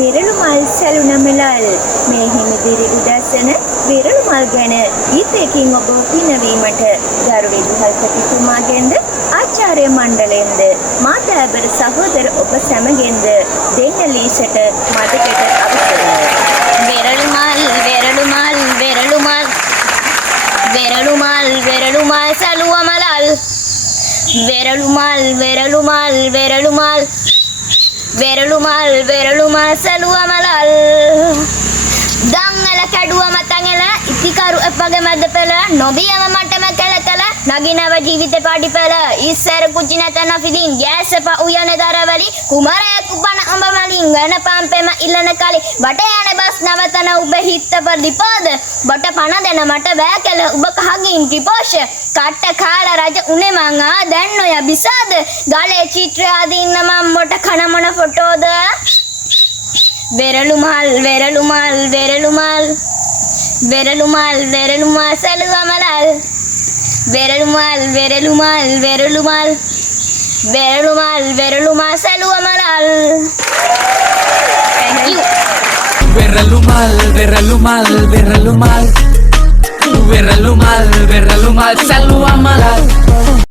විරළුමල් සැලුනමලල් මේ හිමිදිරි උදැසන විරළුමල් ගැන ගීතයකින් ඔබ පිනවීමට ගරු විදුහල්පතිතුමාගෙන්ද ආචාර්ය මණ්ඩලයෙන්ද මාතෑබර සහෝදර ඔබ සැමගෙන්ද දෙන්න ලීසට මතකයට අවසරයි. විරළුමල් විරළුමල් විරළුමල් විරළුමල් විරළුමල් සැලුවමලල් විරළුමල් විරළුමල් විරළුමල් විරළුමල් විරළුමල් සැලුවමලල් දංගල කැඩුව මතංගල ඉතිකරු එපගේ මැද පෙළ නොබියම මටම කළ කළ නගිනව ජීවිත පාඩි පෙළ ඉස්සර කුචි නැතන ෆිදින් ගෑස් එපා උයන දරවලි කුමරයෙක් උපන අඹ මලින් වෙන පම්පෙම ඉල්ලන කලි වට යන බස් නවතන උඹ හිත පරිපාද බට පණ දෙන මට බෑ කළ උඹ කහගින් ටිපෝෂ කට්ට කාලා රජ උනේ මං ආ දැන් ඔය බිසාද ගලේ චිත්‍ර අදින්න මම මොට කන මොන ෆොටෝද විරළුමල් විරළුමල් විරළුමල් විරළුමල් විරළුමල් සැලුවමලල් විරළුමල් විරළුමල් විරළුමල් විරළුමල් විරළුමල් සැලුවමලල් thank you විරළුමල් විරළුමල් විරළුමල් විරළුමල් විරළුමල් සැලුවමලල්